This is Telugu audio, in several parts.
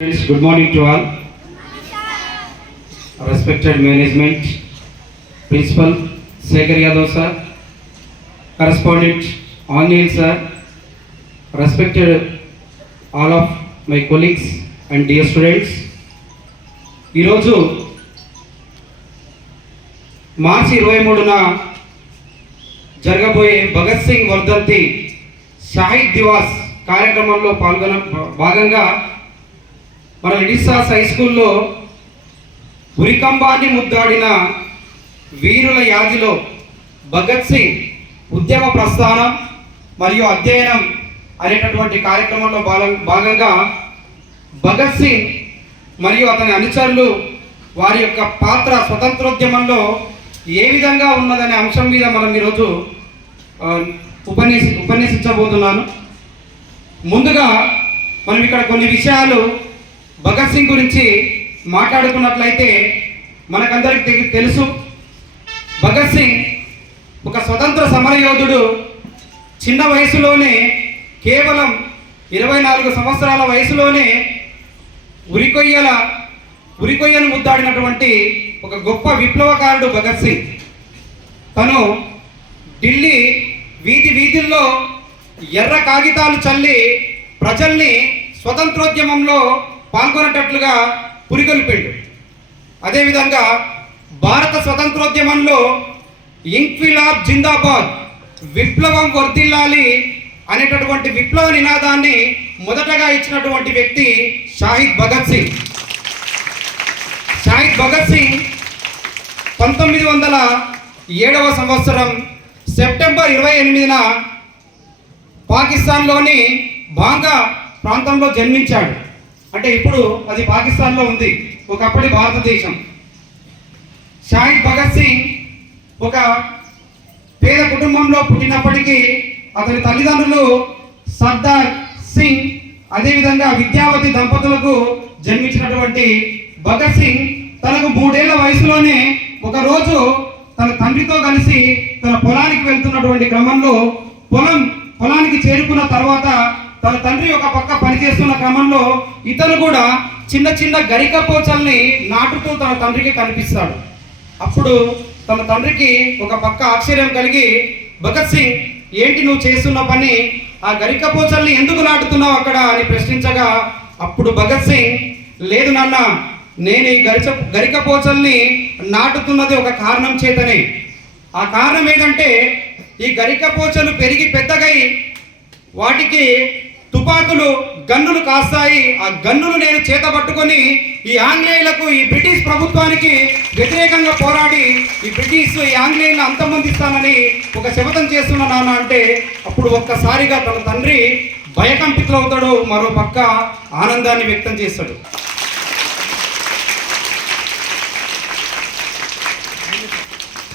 Friends, good morning to all. Respected management, Principal Sekhar Yadav sir, Correspondent Anil sir, respected all of my colleagues and dear students. ఈరోజు మార్చి ఇరవై మూడున జరగబోయే భగత్ సింగ్ వర్ధంతి షాహిద్ దివాస్ కార్యక్రమంలో పాల్గొన భాగంగా మన లిడిసాస్ హై స్కూల్లో ఉరికంబాన్ని ముద్దాడిన వీరుల యాదిలో భగత్ సింగ్ ఉద్యమ ప్రస్థానం మరియు అధ్యయనం అనేటటువంటి కార్యక్రమంలో భాగం- భాగంగా భగత్ సింగ్ మరియు అతని అనుచరులు వారి యొక్క పాత్ర స్వతంత్రోద్యమంలో ఏ విధంగా ఉన్నదనే అంశం మీద మనం ఈరోజు ఉపన్యసి ఉపన్యసించబోతున్నాను. ముందుగా మనం ఇక్కడ కొన్ని విషయాలు భగత్ సింగ్ గురించి మాట్లాడుకున్నట్లయితే మనకందరికి తె- తెలుసు. భగత్ సింగ్ ఒక స్వతంత్ర సమరయోధుడు. చిన్న వయసులోనే కేవలం ఇరవై నాలుగు సంవత్సరాల వయసులోనే ఉరికొయ్యల ఉరికొయ్యను ముద్దాడినటువంటి ఒక గొప్ప విప్లవకారుడు భగత్ సింగ్. తను ఢిల్లీ వీధి వీధుల్లో ఎర్ర కాగితాలు చల్లి ప్రజల్ని స్వతంత్రోద్యమంలో పాల్గొనేటట్లుగా పురికొల్పిండు అదేవిధంగా భారత స్వతంత్రోద్యమంలో ఇంక్విలాబ్ జిందాబాద్ విప్లవం వర్దిల్లాలి అనేటటువంటి విప్లవ నినాదాన్ని మొదటగా ఇచ్చినటువంటి వ్యక్తి షాహిద్ భగత్ సింగ్. షాహిద్ భగత్ సింగ్ పంతొమ్మిది వందల ఏడవ సంవత్సరం సెప్టెంబర్ ఇరవై ఎనిమిదిన పాకిస్తాన్లోని బాంగా ప్రాంతంలో జన్మించాడు. అంటే ఇప్పుడు అది పాకిస్తాన్లో ఉంది. ఒకప్పటి భారతదేశం. షాహిద్ భగత్ సింగ్ ఒక పేద కుటుంబంలో పుట్టినప్పటికీ అతని తల్లిదండ్రులు సర్దార్ సింగ్ అదేవిధంగా విద్యావతి దంపతులకు జన్మించినటువంటి భగత్ సింగ్ తనకు మూడేళ్ళ వయసులోనే ఒకరోజు తన తండ్రితో కలిసి తన పొలానికి వెళ్తున్నటువంటి క్రమంలో పొలం పొలానికి చేరుకున్న తర్వాత తన తండ్రి ఒక పక్క పనిచేస్తున్న క్రమంలో ఇతను కూడా చిన్న చిన్న గరిక పోచల్ని నాటుతూ తన తండ్రికి కనిపిస్తాడు. అప్పుడు తన తండ్రికి ఒక పక్క ఆశ్చర్యం కలిగి భగత్ సింగ్ ఏంటి నువ్వు చేస్తున్న పని? ఆ గరిక పోచల్ని ఎందుకు నాటుతున్నావు అక్కడ? అని ప్రశ్నించగా అప్పుడు భగత్ సింగ్ లేదు నాన్న నేను ఈ గరిచ గరిక పోచల్ని నాటుతున్నది ఒక కారణం చేతనే. ఆ కారణం ఏంటంటే ఈ గరిక పోచలు పెరిగి పెద్దగై వాటికి తుపాకులు గన్నులు కాస్తాయి. ఆ గన్నులు నేను చేత పట్టుకొని ఈ ఆంగ్లేయులకు ఈ బ్రిటిష్ ప్రభుత్వానికి వ్యతిరేకంగా పోరాడి ఈ బ్రిటిష్ ఈ ఆంగ్లేయులను అంతమందిస్తానని ఒక శపథం చేస్తున్న నాన్న అంటే అప్పుడు ఒక్కసారిగా తన తండ్రి భయకంపితులవుతాడు మరో పక్క ఆనందాన్ని వ్యక్తం చేస్తాడు.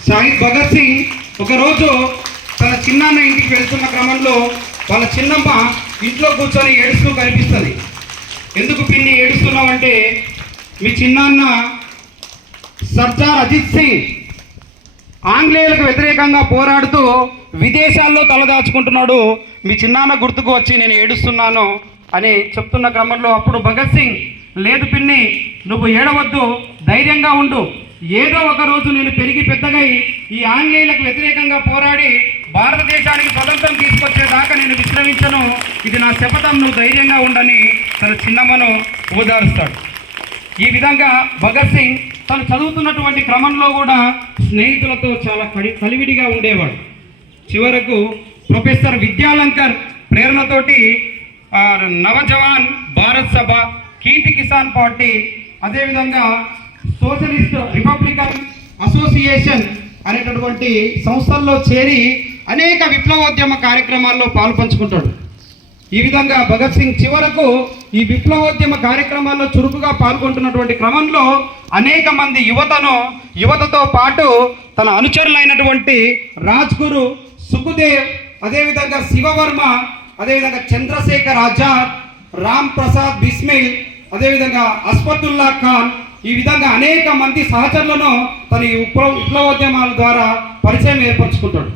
షాహిద్ భగత్ సింగ్ ఒకరోజు తన చిన్నాన్న ఇంటికి వెళ్తున్న క్రమంలో వాళ్ళ చిన్నమ్మ ఇంట్లో కూర్చొని ఏడుస్తూ కనిపిస్తుంది. ఎందుకు పిన్ని ఏడుస్తున్నామంటే మీ చిన్నాన్న సర్దార్ అజిత్ సింగ్ ఆంగ్లేయులకు వ్యతిరేకంగా పోరాడుతూ విదేశాల్లో తలదాచుకుంటున్నాడు. మీ చిన్నాన్న గుర్తుకు వచ్చి నేను ఏడుస్తున్నాను అని చెప్తున్న క్రమంలో అప్పుడు భగత్ సింగ్ లేదు పిన్ని నువ్వు ఏడవద్దు ధైర్యంగా ఉండు. ఏదో ఒక రోజు నేను పెరిగి పెద్దగై ఈ ఆంగ్లేయులకు వ్యతిరేకంగా పోరాడి భారతదేశానికి స్వతంత్రం తీసుకొచ్చేదాకా నేను విశ్రమించను. ఇది నా శపథం. నువ్వు ధైర్యంగా ఉండని తన చిన్నమ్మను ఓదారుస్తాడు. ఈ విధంగా భగత్ సింగ్ తను చదువుతున్నటువంటి క్రమంలో కూడా స్నేహితులతో చాలా కడి కలివిడిగా ఉండేవాడు. చివరకు ప్రొఫెసర్ విద్యాలంకర్ ప్రేరణతోటి నవజవాన్ భారత్ సభ కీర్తి కిసాన్ పార్టీ అదేవిధంగా సోషలిస్ట్ రిపబ్లికన్ అసోసియేషన్ అనేటటువంటి సంస్థల్లో చేరి అనేక విప్లవోద్యమ కార్యక్రమాల్లో పాల్పంచుకుంటాడు ఈ విధంగా భగత్ సింగ్ చివరకు ఈ విప్లవోద్యమ కార్యక్రమాల్లో చురుకుగా పాల్గొంటున్నటువంటి క్రమంలో అనేక మంది యువతను యువతతో పాటు తన అనుచరులైనటువంటి రాజ్గురు సుఖదేవ్ అదేవిధంగా శివవర్మ అదేవిధంగా చంద్రశేఖర్ ఆజాద్ రామ్ ప్రసాద్ బిస్మిల్ అదేవిధంగా అస్ఫతుల్లా ఖాన్ ఈ విధంగా అనేక మంది సహచరులను తన ఈ విప్లవ విప్లవోద్యమాల ద్వారా పరిచయం ఏర్పరచుకుంటాడు.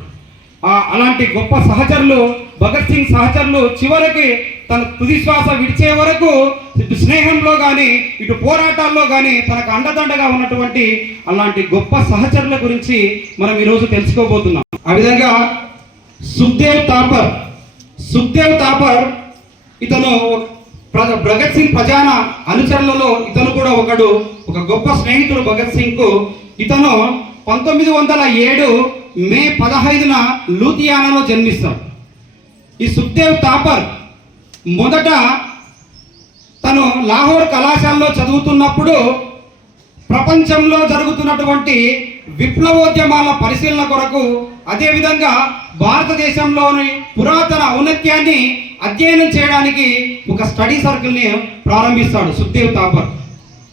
అలాంటి గొప్ప సహచరులు భగత్ సింగ్ సహచరులు చివరికి తన తుది శ్వాస విడిచే వరకు ఇటు స్నేహంలో కానీ ఇటు పోరాటాల్లో కానీ తనకు అండదండగా ఉన్నటువంటి అలాంటి గొప్ప సహచరుల గురించి మనం ఈరోజు తెలుసుకోబోతున్నాం. ఆ విధంగా సుఖ్దేవ్ తాపర్ సుఖ్దేవ్ తాపర్ ఇతను భగత్ సింగ్ ప్రజాన అనుచరులలో ఇతను కూడా ఒకడు ఒక గొప్ప స్నేహితుడు భగత్ సింగ్కు ఇతను పంతొమ్మిది వందల ఏడు మే పదహైదున లూథియానాలో జన్మిస్తాడు. ఈ సుఖ్దేవ్ తాపర్ మొదట తను లాహోర్ కళాశాలలో చదువుతున్నప్పుడు ప్రపంచంలో జరుగుతున్నటువంటి విప్లవోద్యమాల పరిశీలన కొరకు అదేవిధంగా భారతదేశంలోని పురాతన ఔన్నత్యాన్ని అధ్యయనం చేయడానికి ఒక స్టడీ సర్కిల్ని ప్రారంభిస్తాడు సుఖ్దేవ్ తాపర్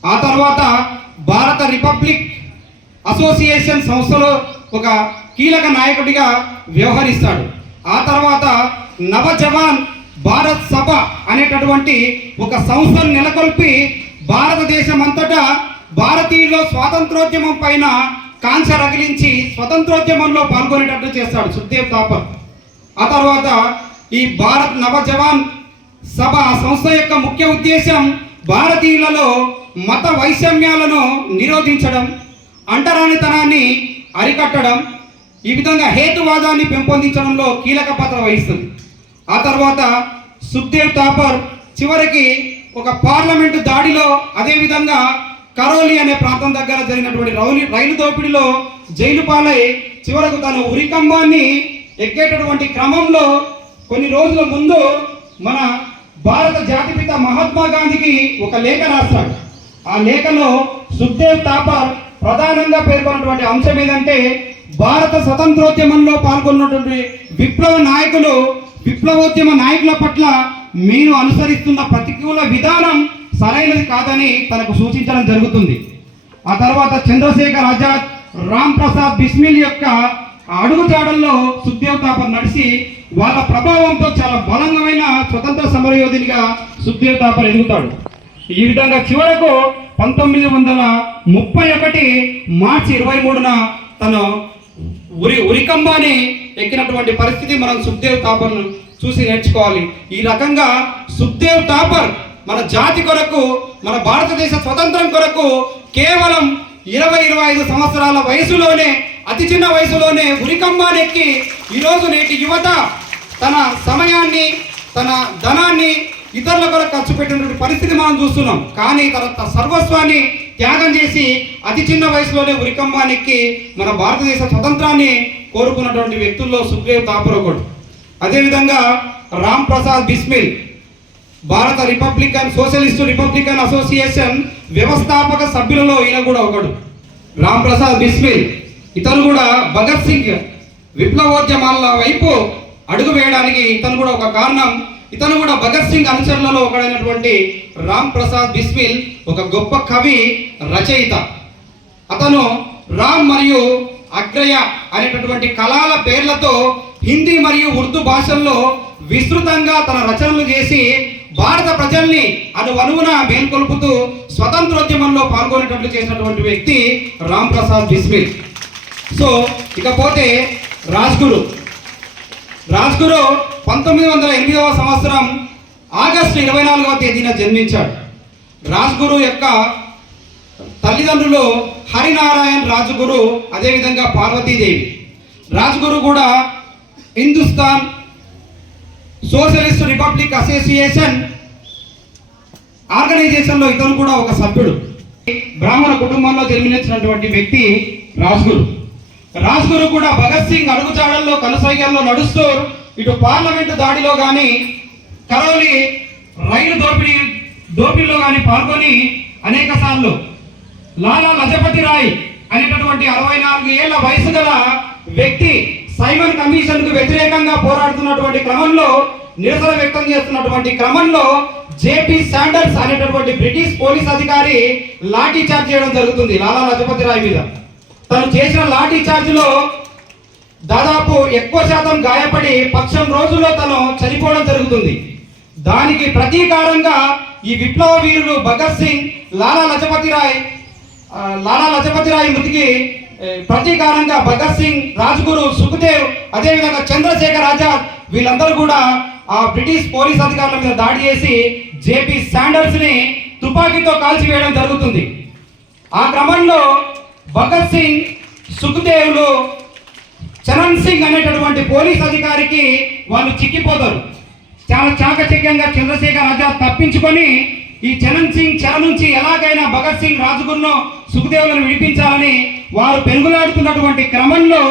ఆ తర్వాత భారత రిపబ్లిక్ అసోసియేషన్ సంస్థలో ఒక కీలక నాయకుడిగా వ్యవహరిస్తాడు. ఆ తర్వాత నవజవాన్ భారత్ సభ అనేటటువంటి ఒక సంస్థను నెలకొల్పి భారతదేశం అంతటా భారతీయుల్లో స్వాతంత్రోద్యమం పైన కాంక్ష రగిలించి స్వతంత్రోద్యమంలో పాల్గొనేటట్లు చేస్తాడు సుఖదేవ్ తాపర్ ఆ తర్వాత ఈ భారత్ నవజవాన్ సభ సంస్థ యొక్క ముఖ్య ఉద్దేశం భారతీయులలో మత వైషమ్యాలను నిరోధించడం అంటరానితనాన్ని అరికట్టడం ఈ విధంగా హేతువాదాన్ని పెంపొందించడంలో కీలక పాత్ర వహిస్తుంది. ఆ తర్వాత సుఖ్దేవ్ థాపర్ చివరికి ఒక పార్లమెంటు దాడిలో అదేవిధంగా కరోలి అనే ప్రాంతం దగ్గర జరిగినటువంటి రౌలి రైలు దోపిడీలో జైలు పాలై చివరకు తన ఉరికంబాన్ని ఎక్కేటటువంటి క్రమంలో కొన్ని రోజుల ముందు మన భారత జాతిపిత మహాత్మా గాంధీకి ఒక లేఖ రాస్తాడు. ఆ లేఖలో సుఖ్దేవ్ థాపర్ ప్రధానంగా పేర్కొన్నటువంటి అంశం ఏదంటే భారత స్వతంత్రోద్యమంలో పాల్గొన్నటువంటి విప్లవ నాయకులు విప్లవోద్యమ నాయకుల పట్ల మీరు అనుసరిస్తున్న ప్రతికూల విధానం సరైనది కాదని తనకు సూచించడం జరుగుతుంది. ఆ తర్వాత చంద్రశేఖర్ ఆజాద్ రామ్ ప్రసాద్ బిస్మిల్ యొక్క అడుగుజాడల్లో సుఖ్దేవ్ తాపర్ నడిచి వాళ్ళ ప్రభావంతో చాలా బలంగమైన స్వతంత్ర సమరయోధునిగా సుఖ్దేవ్ తాపర్ ఎదుగుతాడు. ఈ విధంగా చివరకు పంతొమ్మిది వందల ముప్పై ఒకటి మార్చి ఇరవై మూడున తను ఉరి ఉరికంబాని ఎక్కినటువంటి పరిస్థితి మనం సుఖ్దేవ్ తాపర్ను చూసి నేర్చుకోవాలి. ఈ రకంగా సుఖ్దేవ్ తాపర్ మన జాతి కొరకు మన భారతదేశ స్వతంత్రం కొరకు కేవలం ఇరవై ఇరవై ఐదు సంవత్సరాల వయసులోనే అతి చిన్న వయసులోనే ఉరికంబానెక్కి ఈరోజు నేటి యువత తన సమయాన్ని తన ధనాన్ని ఇతరుల కొరకు ఖర్చు పెట్టినటువంటి పరిస్థితి మనం చూస్తున్నాం. కానీ తన సర్వస్వాన్ని త్యాగం చేసి అతి చిన్న వయసులోనే ఉరికంబానికి మన భారతదేశ స్వతంత్రాన్ని కోరుకున్నటువంటి వ్యక్తుల్లో సుఖ్దేవ్ తాపర్ ఒకటి అదేవిధంగా రామ్ ప్రసాద్ బిస్మిల్ భారత రిపబ్లికన్ సోషలిస్టు రిపబ్లికన్ అసోసియేషన్ వ్యవస్థాపక సభ్యులలో ఈయన కూడా ఒకడు. రామ్ ప్రసాద్ బిస్మిల్ ఇతను కూడా భగత్ సింగ్ విప్లవోద్యమాల వైపు అడుగు వేయడానికి ఇతను కూడా ఒక కారణం. ఇతను కూడా భగత్ సింగ్ అనుచరులలో ఒకడైనటువంటి రామ్ ప్రసాద్ బిస్మిల్ ఒక గొప్ప కవి రచయిత. అతను రామ్ మరియు అగ్రయ అనేటటువంటి కళల పేర్లతో హిందీ మరియు ఉర్దూ భాషల్లో విస్తృతంగా తన రచనలు చేసి భారత ప్రజల్ని అను అనువున మేల్కొల్పుతూ స్వతంత్రోద్యమంలో పాల్గొనేటట్లు చేసినటువంటి వ్యక్తి రామ్ ప్రసాద్ బిస్మిల్. సో ఇకపోతే రాజ్గురు. రాజ్గురు పంతొమ్మిది వందల ఎనిమిదవ సంవత్సరం ఆగస్టు ఇరవై నాలుగవ తేదీన జన్మించాడు. రాజ్గురు యొక్క తల్లిదండ్రులు హరినారాయణ్ రాజగురు అదేవిధంగా పార్వతీదేవి. రాజ్గురు కూడా హిందుస్థాన్ సోషలిస్ట్ రిపబ్లిక్ అసోసియేషన్ ఆర్గనైజేషన్లో ఇతను కూడా ఒక సభ్యుడు. బ్రాహ్మణ కుటుంబంలో జన్మించినటువంటి వ్యక్తి రాజ్గురు. రాజ్గురు కూడా భగత్ సింగ్ అడుగుజాడల్లో కనుసైగల్లో నడుస్తూ ఇటు పార్లమెంటు దాడిలో కానీ కరోలి రైలు దోపిడీ దోపిడీలో కానీ పాల్గొని అనేక సార్లు లాలా లజపతి రాయ్ అనేటటువంటి అరవై నాలుగు ఏళ్ళ వయసు గల వ్యక్తి సైమన్ కమిషన్కు వ్యతిరేకంగా పోరాడుతున్నటువంటి క్రమంలో నిరసన వ్యక్తం చేస్తున్నటువంటి క్రమంలో జేపీ శాండర్స్ అనేటటువంటి బ్రిటిష్ పోలీస్ అధికారి లాఠీ చార్జ్ చేయడం జరుగుతుంది లాలా లజపతి రాయ్ మీద. తను చేసిన లాఠీ చార్జ్లో దాదాపు ఎక్కువ శాతం గాయపడి పక్షం రోజుల్లో తను చనిపోవడం జరుగుతుంది. దానికి ప్రతీకారంగా ఈ విప్లవ వీరులు భగత్ సింగ్ లాలా లజపతి రాయ్ లాలా లజపతి రాయ్ మృతికి ప్రతీకారంగా భగత్ సింగ్ రాజ్గురు సుఖదేవ్ అదేవిధంగా చంద్రశేఖర్ ఆజాద్ వీళ్ళందరూ కూడా ఆ బ్రిటిష్ పోలీస్ అధికారుల మీద దాడి చేసి జేపీ శాండర్స్ని తుపాకీతో కాల్చివేయడం జరుగుతుంది. ఆ క్రమంలో భగత్ సింగ్ సుఖ్దేవ్లు చరణ్ సింగ్ అనేటటువంటి పోలీస్ అధికారికి వాళ్ళు చిక్కిపోతారు. చాలా చాకచక్యంగా చంద్రశేఖర్ ఆజాద్ తప్పించుకొని ఈ చరణ్ సింగ్ చెర నుంచి ఎలాగైనా భగత్ సింగ్ రాజుగురును సుఖదేవులను విడిపించాలని వారు పెనుగులాడుతున్నటువంటి క్రమంలో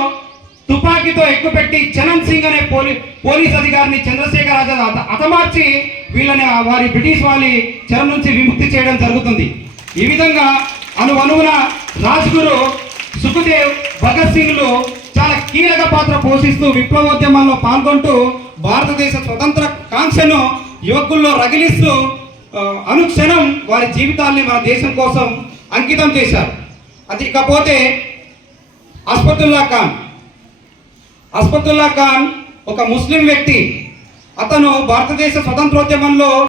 తుపాకీతో ఎక్కుపెట్టి చరణ్ సింగ్ అనే పోలీ పోలీస్ అధికారిని చంద్రశేఖర్ ఆజాద్ అతమార్చి హతమార్చి వీళ్ళని వారి బ్రిటిష్ వాళ్ళి చెర నుంచి విముక్తి చేయడం జరుగుతుంది. ఈ విధంగా అను అనువున రాజ్గురు సుఖదేవ్ భగత్ సింగ్లు చాలా కీలక పాత్ర పోషిస్తూ విప్లవోద్యమాల్లో పాల్గొంటూ భారతదేశ స్వతంత్ర కాంక్షను యువకుల్లో రగిలిస్తూ అనుక్షణం వారి జీవితాల్ని మన దేశం కోసం అంకితం చేశారు. అది ఇకపోతే అస్పతుల్లా ఖాన్. అస్పతుల్లా ఖాన్ ఒక ముస్లిం వ్యక్తి. అతను భారతదేశ స్వతంత్రోద్యమంలో